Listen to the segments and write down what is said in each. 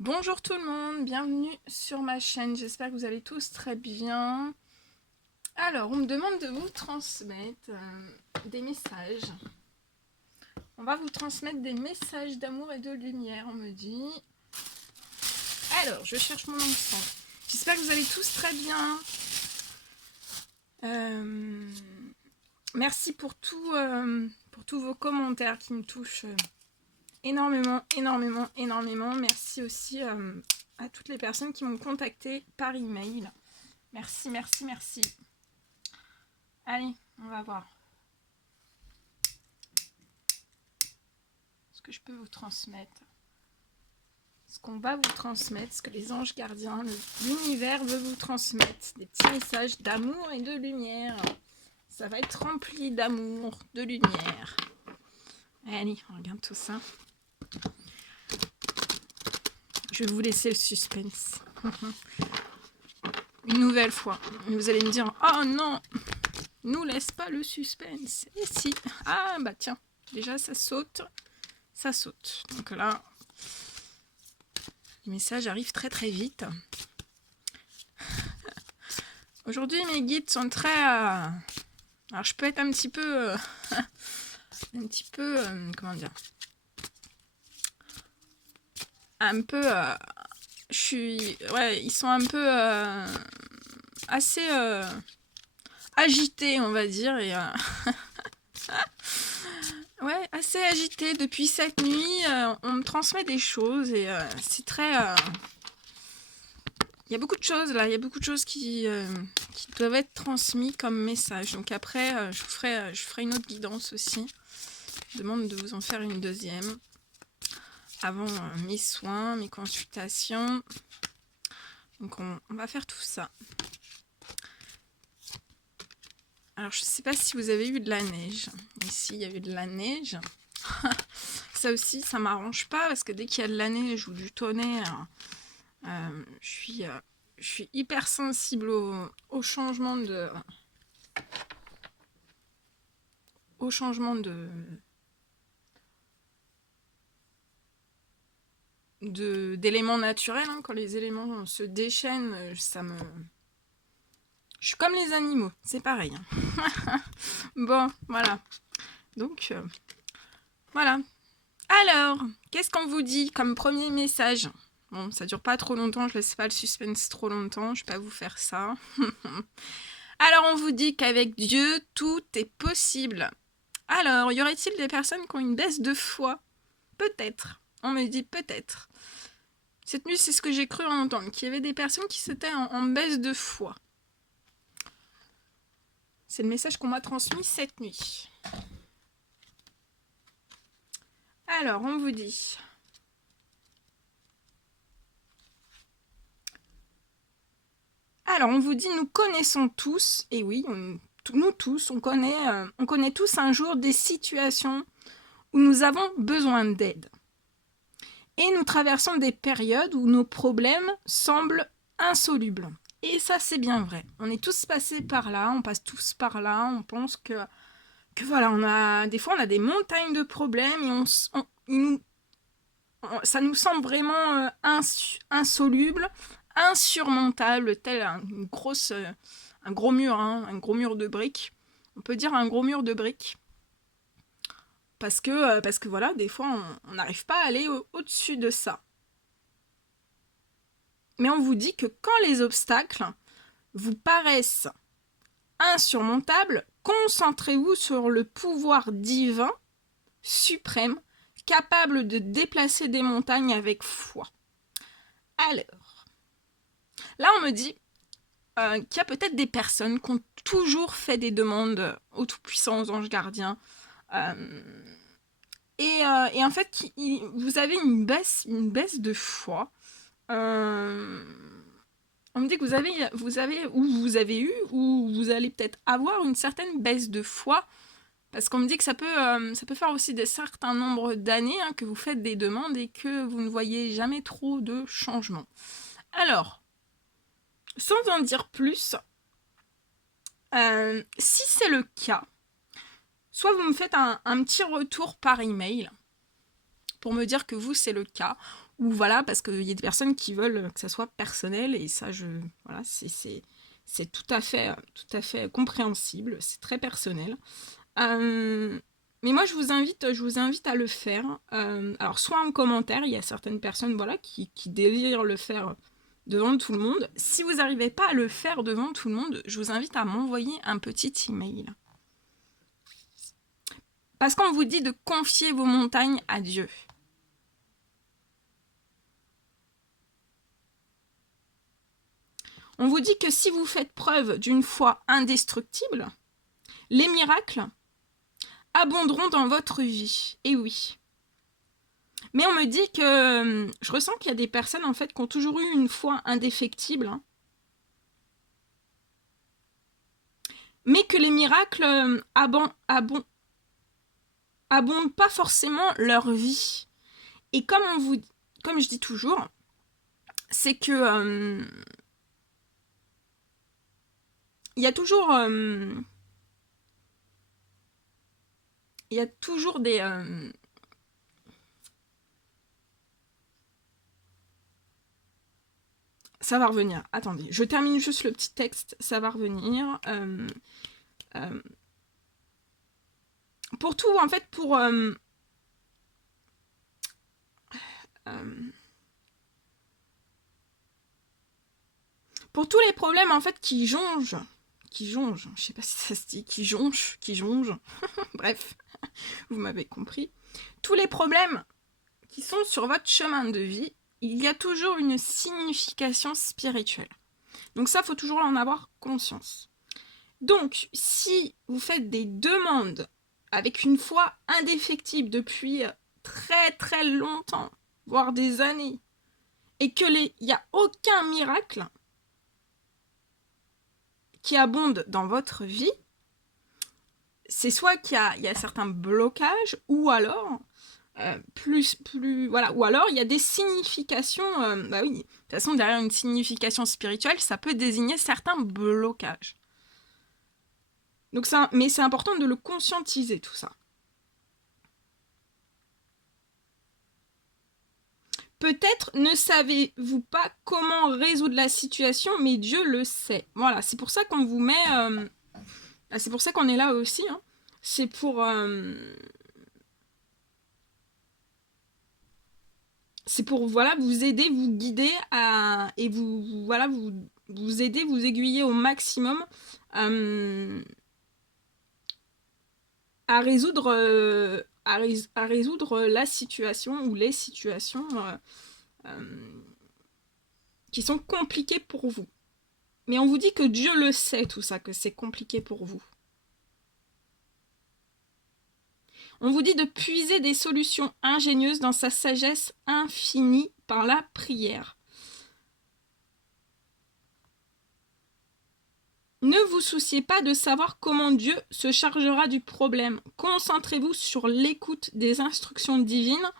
Bonjour tout le monde, bienvenue sur ma chaîne, j'espère que vous allez tous très bien. Alors, on me demande de vous transmettre des messages. On va vous transmettre des messages d'amour et de lumière, on me dit. Alors, je cherche mon enfant. J'espère que vous allez tous très bien. Merci pour tous vos commentaires qui me touchent énormément. Merci aussi à toutes les personnes qui m'ont contacté par email. Merci. Allez, on va voir ce que je peux vous transmettre. Ce qu'on va vous transmettre, ce que les anges gardiens, l'univers veut vous transmettre. Des petits messages d'amour et de lumière. Ça va être rempli d'amour, de lumière. Allez, on regarde tout ça. Je vais vous laisser le suspense. Une nouvelle fois. Vous allez me dire, oh non, nous laisse pas le suspense. Et si, ah bah tiens, déjà ça saute. Donc là, les messages arrivent très vite. Aujourd'hui, mes guides sont très... Alors, je peux être un petit peu... comment dire, un peu... ils sont un peu... assez... agités, on va dire, et... ouais, assez agités depuis cette nuit. On me transmet des choses, et c'est très... Il y a beaucoup de choses là, il y a beaucoup de choses qui doivent être transmises comme message. Donc après, je ferai une autre guidance aussi. Je demande de vous en faire une deuxième. Avant mes soins, mes consultations. Donc on va faire tout ça. Alors je ne sais pas si vous avez eu de la neige. Ici, il y a eu de la neige. Ça aussi, ça m'arrange pas parce que dès qu'il y a de la neige ou du tonnerre, je suis hyper sensible au changement d'éléments naturels, hein. Quand les éléments se déchaînent, je suis comme les animaux, c'est pareil. Bon, voilà. Donc, voilà. Alors, qu'est-ce qu'on vous dit comme premier message? Bon, ça dure pas trop longtemps, je laisse pas le suspense trop longtemps, je vais pas vous faire ça. Alors, on vous dit qu'avec Dieu, tout est possible. Alors, y aurait-il des personnes qui ont une baisse de foi? Peut-être. On me dit peut-être. Cette nuit, c'est ce que j'ai cru entendre, qu'il y avait des personnes qui étaient en baisse de foi. C'est le message qu'on m'a transmis cette nuit. Alors, on vous dit... Alors, on vous dit, nous connaissons tous, et oui, nous tous, on connaît tous un jour des situations où nous avons besoin d'aide. Et nous traversons des périodes où nos problèmes semblent insolubles. Et ça, c'est bien vrai. On est tous passés par là, on passe tous par là, on pense que voilà, des fois on a des montagnes de problèmes et ça nous semble vraiment insoluble, insurmontable, tel un gros mur, hein, un gros mur de briques. On peut dire un gros mur de briques. Parce que voilà, des fois, on n'arrive pas à aller au-dessus de ça. Mais on vous dit que quand les obstacles vous paraissent insurmontables, concentrez-vous sur le pouvoir divin, suprême, capable de déplacer des montagnes avec foi. Alors, là on me dit qu'il y a peut-être des personnes qui ont toujours fait des demandes au Tout-Puissant, aux anges gardiens, et en fait, vous avez une baisse de foi. On me dit que vous avez eu, ou vous allez peut-être avoir une certaine baisse de foi, parce qu'on me dit que ça peut faire aussi des certains nombres d'années, hein, que vous faites des demandes et que vous ne voyez jamais trop de changements. Alors, sans en dire plus, si c'est le cas, soit vous me faites un petit retour par email pour me dire que vous, c'est le cas, ou voilà, parce qu'il y a des personnes qui veulent que ça soit personnel, et ça, voilà, c'est tout à fait compréhensible, c'est très personnel. Mais moi, je vous invite à le faire. Alors, soit en commentaire, il y a certaines personnes, voilà, qui désirent le faire devant tout le monde. Si vous n'arrivez pas à le faire devant tout le monde, je vous invite à m'envoyer un petit email. Parce qu'on vous dit de confier vos montagnes à Dieu. On vous dit que si vous faites preuve d'une foi indestructible, les miracles abonderont dans votre vie. Et oui. Mais on me dit que je ressens qu'il y a des personnes en fait qui ont toujours eu une foi indéfectible, hein, mais que les miracles abondent pas forcément leur vie. Et comme je dis toujours, c'est que il y a toujours des ça va revenir. Attendez, je termine juste le petit texte, ça va revenir. Pour tout, en fait, pour tous les problèmes, en fait, qui jongent, je sais pas si ça se dit, qui jonge, bref, vous m'avez compris. Tous les problèmes qui sont sur votre chemin de vie, il y a toujours une signification spirituelle. Donc ça, il faut toujours en avoir conscience. Donc, si vous faites des demandes avec une foi indéfectible depuis très très longtemps, voire des années, et qu'il n'y a aucun miracle qui abonde dans votre vie, c'est soit qu'il y a certains blocages, ou alors voilà, ou alors il y a des significations. Bah oui, de toute façon, derrière une signification spirituelle, ça peut désigner certains blocages. Donc mais c'est important de le conscientiser, tout ça. Peut-être ne savez-vous pas comment résoudre la situation, mais Dieu le sait. Voilà, c'est pour ça qu'on vous met... c'est pour ça qu'on est là aussi. Hein. C'est pour... c'est pour voilà, vous aider, vous guider et voilà, vous aider, vous aiguiller au maximum à résoudre, à résoudre la situation ou les situations qui sont compliquées pour vous. Mais on vous dit que Dieu le sait tout ça, que c'est compliqué pour vous. On vous dit de puiser des solutions ingénieuses dans sa sagesse infinie par la prière. Ne vous souciez pas de savoir comment Dieu se chargera du problème. Concentrez-vous sur l'écoute des instructions divines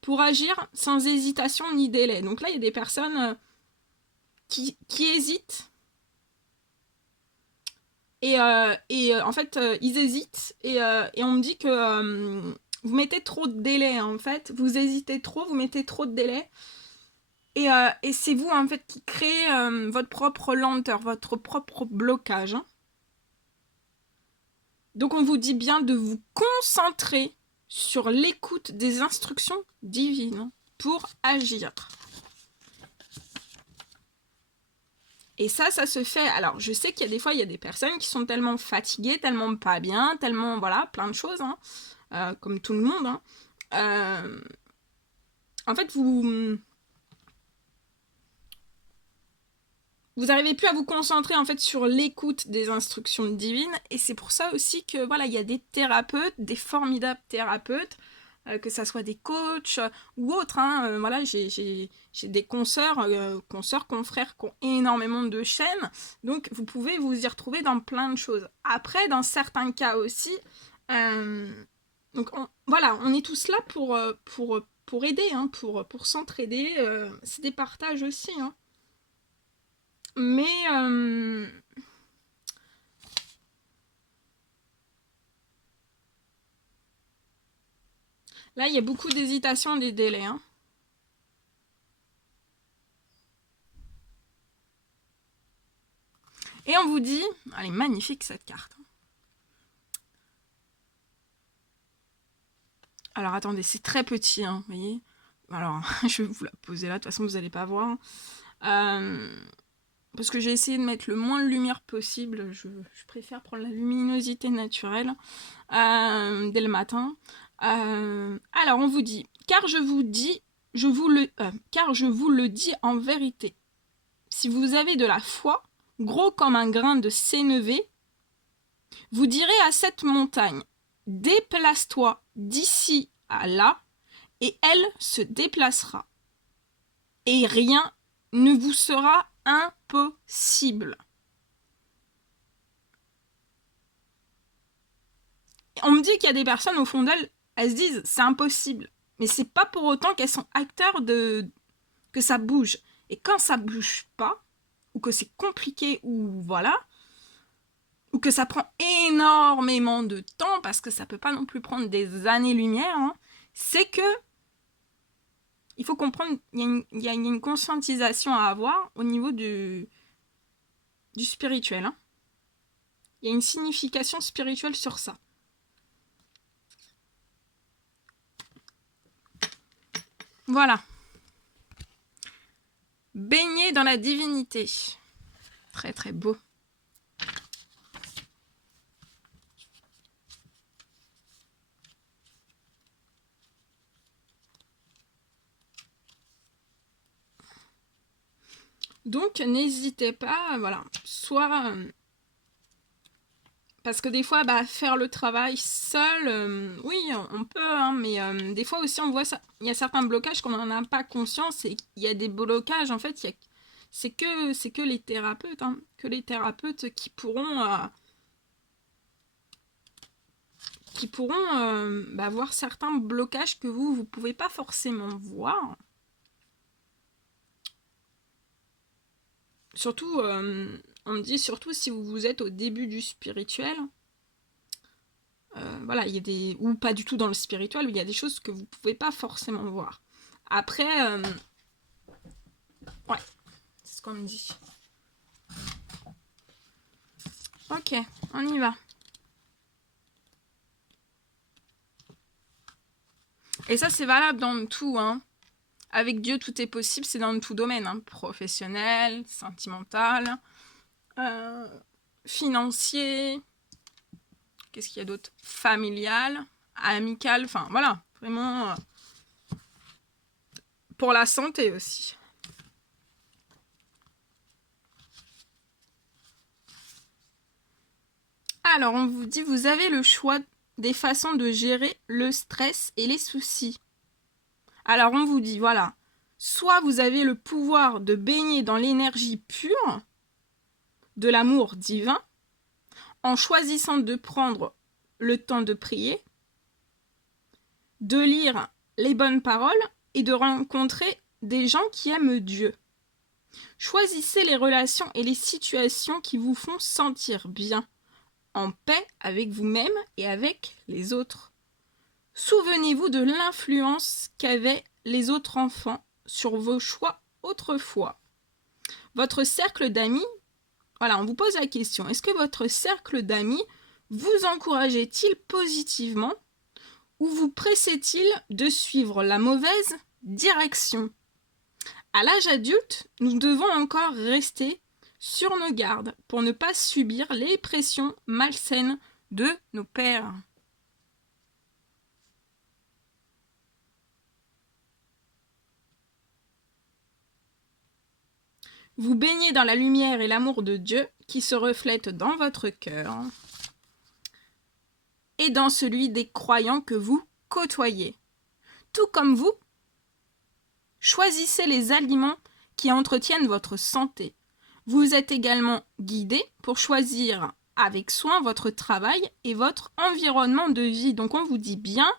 pour agir sans hésitation ni délai. Donc là, il y a des personnes qui hésitent. Et en fait, ils hésitent. Et on me dit que vous mettez trop de délai, en fait. Vous hésitez trop, vous mettez trop de délai. Et c'est vous, en fait, qui créez votre propre lenteur, votre propre blocage. Hein. Donc on vous dit bien de vous concentrer sur l'écoute des instructions divines pour agir. Et ça se fait. Alors, je sais qu'il y a des fois, il y a des personnes qui sont tellement fatiguées, tellement pas bien, tellement, voilà, plein de choses, hein, comme tout le monde. Hein. En fait, vous n'arrivez plus à vous concentrer en fait sur l'écoute des instructions divines, et c'est pour ça aussi que voilà, il y a des thérapeutes, des formidables thérapeutes, que ça soit des coachs ou autres. Hein, voilà, j'ai des consoeurs, confrères qui ont énormément de chaînes, donc vous pouvez vous y retrouver dans plein de choses. Après, dans certains cas aussi, donc voilà, on est tous là pour aider, hein, pour s'entraider. C'est des partages aussi. Hein. Mais là, il y a beaucoup d'hésitation des délais. Hein. Et on vous dit, elle est magnifique cette carte. Alors attendez, c'est très petit, hein, vous voyez. Alors, je vais vous la poser là, de toute façon vous n'allez pas voir. Parce que j'ai essayé de mettre le moins de lumière possible, je préfère prendre la luminosité naturelle dès le matin. Alors on vous dit, car je vous le dis en vérité, si vous avez de la foi, gros comme un grain de sénévé, vous direz à cette montagne, déplace-toi d'ici à là, et elle se déplacera. Et rien ne vous sera impossible. On me dit qu'il y a des personnes au fond d'elles, elles se disent c'est impossible. Mais c'est pas pour autant qu'elles sont acteurs que ça bouge. Et quand ça bouge pas, ou que c'est compliqué, ou voilà, ou que ça prend énormément de temps, parce que ça peut pas non plus prendre des années-lumière, hein, c'est que il faut comprendre, il y a une conscientisation à avoir au niveau du spirituel. Hein. Il y a une signification spirituelle sur ça. Voilà. Baigner dans la divinité. Très très beau. Donc n'hésitez pas, voilà, soit parce que des fois, faire le travail seul, oui, on peut, hein, mais des fois aussi on voit ça, il y a certains blocages qu'on n'en a pas conscience et il y a des blocages, en fait, c'est que les thérapeutes, hein, qui pourront voir certains blocages que vous pouvez pas forcément voir. Surtout, on me dit surtout si vous êtes au début du spirituel, voilà, il y a des, ou pas du tout dans le spirituel, il y a des choses que vous pouvez pas forcément voir. Après, ouais, c'est ce qu'on me dit. Ok, on y va. Et ça, c'est valable dans tout, hein. Avec Dieu, tout est possible, c'est dans tout domaine, hein. Professionnel, sentimental, financier, qu'est-ce qu'il y a d'autre? Familial, amical, enfin voilà, vraiment pour la santé aussi. Alors, on vous dit, vous avez le choix des façons de gérer le stress et les soucis. Alors, on vous dit, voilà, soit vous avez le pouvoir de baigner dans l'énergie pure de l'amour divin, en choisissant de prendre le temps de prier, de lire les bonnes paroles et de rencontrer des gens qui aiment Dieu. Choisissez les relations et les situations qui vous font sentir bien, en paix avec vous-même et avec les autres. Souvenez-vous de l'influence qu'avaient les autres enfants sur vos choix autrefois. Votre cercle d'amis, voilà, on vous pose la question, est-ce que votre cercle d'amis vous encourageait-il positivement ou vous pressait-il de suivre la mauvaise direction? À l'âge adulte, nous devons encore rester sur nos gardes pour ne pas subir les pressions malsaines de nos pères. Vous baignez dans la lumière et l'amour de Dieu qui se reflète dans votre cœur et dans celui des croyants que vous côtoyez. Tout comme vous, choisissez les aliments qui entretiennent votre santé. Vous êtes également guidé pour choisir avec soin votre travail et votre environnement de vie. Donc on vous dit bien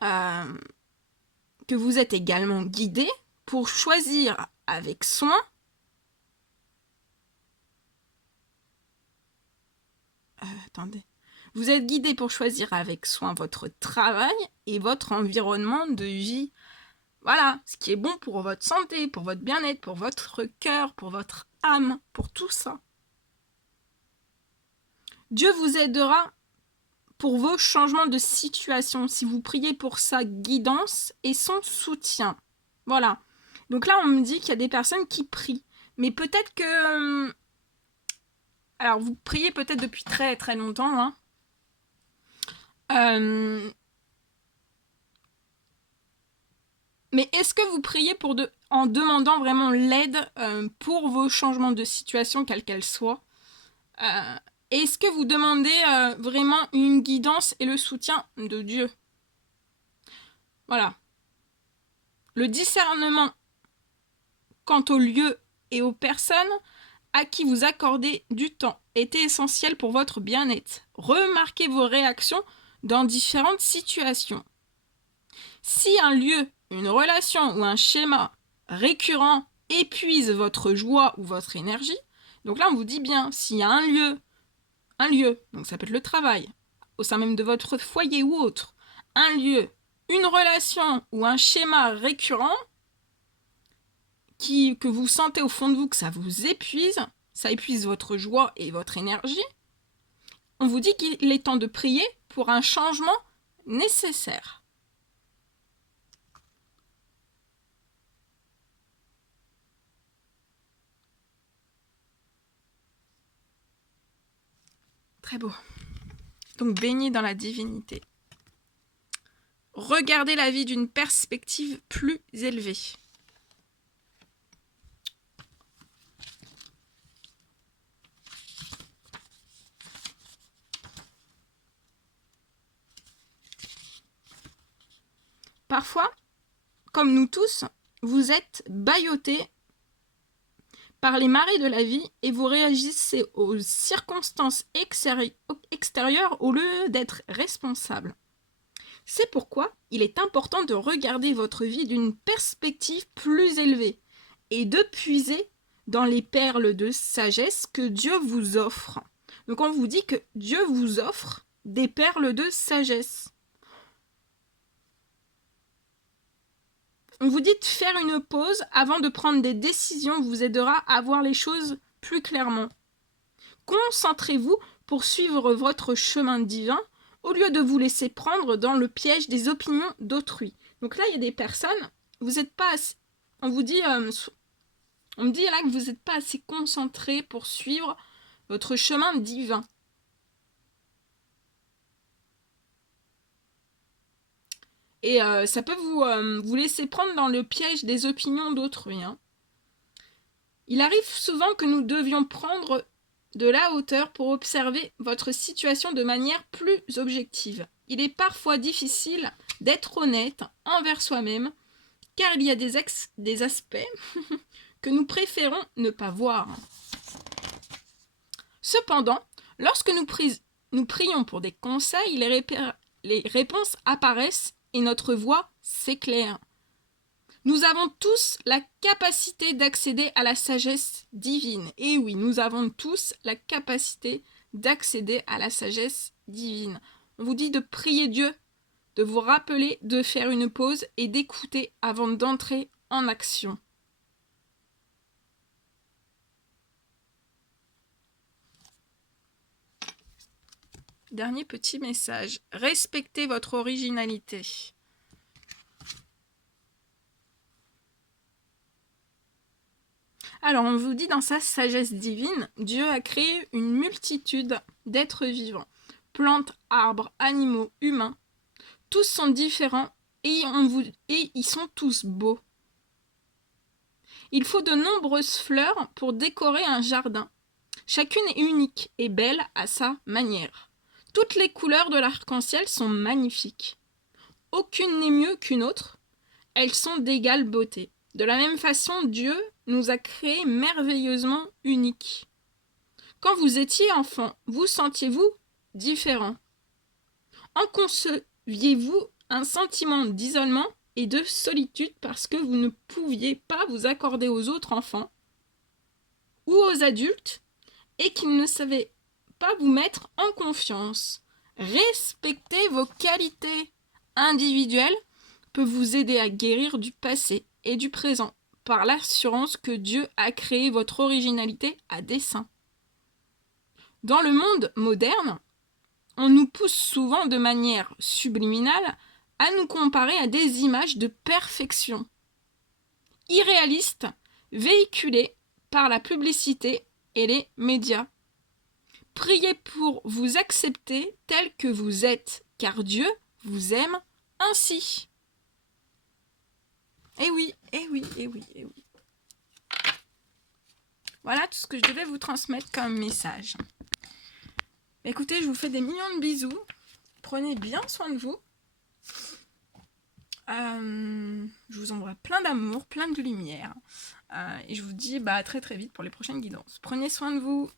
que vous êtes également guidé pour choisir avec soin attendez. Vous êtes guidé pour choisir avec soin votre travail et votre environnement de vie. Voilà, ce qui est bon pour votre santé, pour votre bien-être, pour votre cœur, pour votre âme, pour tout ça. Dieu vous aidera pour vos changements de situation si vous priez pour sa guidance et son soutien. Voilà. Donc là, on me dit qu'il y a des personnes qui prient. Mais peut-être que... alors, vous priez peut-être depuis très très longtemps. Hein. Mais est-ce que vous priez en demandant vraiment l'aide pour vos changements de situation, quelle qu'elle soit Est-ce que vous demandez vraiment une guidance et le soutien de Dieu? Voilà. Le discernement quant aux lieux et aux personnes à qui vous accordez du temps est essentiel pour votre bien-être. Remarquez vos réactions dans différentes situations. Si un lieu, une relation ou un schéma récurrent épuise votre joie ou votre énergie, donc là on vous dit bien, s'il y a un lieu, donc ça peut être le travail, au sein même de votre foyer ou autre, un lieu, une relation ou un schéma récurrent que vous sentez au fond de vous que ça vous épuise, ça épuise votre joie et votre énergie, on vous dit qu'il est temps de prier pour un changement nécessaire. Très beau. Donc baignez dans la divinité. Regardez la vie d'une perspective plus élevée. Parfois, comme nous tous, vous êtes ballottés par les marées de la vie et vous réagissez aux circonstances extérieures au lieu d'être responsable. C'est pourquoi il est important de regarder votre vie d'une perspective plus élevée et de puiser dans les perles de sagesse que Dieu vous offre. Donc on vous dit que Dieu vous offre des perles de sagesse. On vous dit de faire une pause avant de prendre des décisions vous aidera à voir les choses plus clairement. Concentrez-vous pour suivre votre chemin divin au lieu de vous laisser prendre dans le piège des opinions d'autrui. Donc là, il y a des personnes, vous n'êtes pas assez, on me dit là que vous n'êtes pas assez concentré pour suivre votre chemin divin. Et ça peut vous laisser prendre dans le piège des opinions d'autrui. Hein. Il arrive souvent que nous devions prendre de la hauteur pour observer votre situation de manière plus objective. Il est parfois difficile d'être honnête envers soi-même, car il y a des aspects que nous préférons ne pas voir. Cependant, lorsque nous prions pour des conseils, les réponses apparaissent et notre voix s'éclaire. Nous avons tous la capacité d'accéder à la sagesse divine. Et oui, nous avons tous la capacité d'accéder à la sagesse divine. On vous dit de prier Dieu, de vous rappeler de faire une pause et d'écouter avant d'entrer en action. Dernier petit message. Respectez votre originalité. Alors, on vous dit dans sa sagesse divine, Dieu a créé une multitude d'êtres vivants. Plantes, arbres, animaux, humains. Tous sont différents et ils sont tous beaux. Il faut de nombreuses fleurs pour décorer un jardin. Chacune est unique et belle à sa manière. Toutes les couleurs de l'arc-en-ciel sont magnifiques. Aucune n'est mieux qu'une autre. Elles sont d'égale beauté. De la même façon, Dieu nous a créés merveilleusement uniques. Quand vous étiez enfant, vous sentiez-vous différent? En conceviez-vous un sentiment d'isolement et de solitude parce que vous ne pouviez pas vous accorder aux autres enfants ou aux adultes et qu'ils ne savaient pas vous mettre en confiance? Respecter vos qualités individuelles peut vous aider à guérir du passé et du présent par l'assurance que Dieu a créé votre originalité à dessein. Dans le monde moderne, on nous pousse souvent de manière subliminale à nous comparer à des images de perfection, irréalistes, véhiculées par la publicité et les médias. Priez pour vous accepter tel que vous êtes, car Dieu vous aime ainsi. Eh oui, eh oui, eh oui, eh oui. Voilà tout ce que je devais vous transmettre comme message. Écoutez, je vous fais des millions de bisous. Prenez bien soin de vous. Je vous envoie plein d'amour, plein de lumière. Et je vous dis à très très vite pour les prochaines guidances. Prenez soin de vous.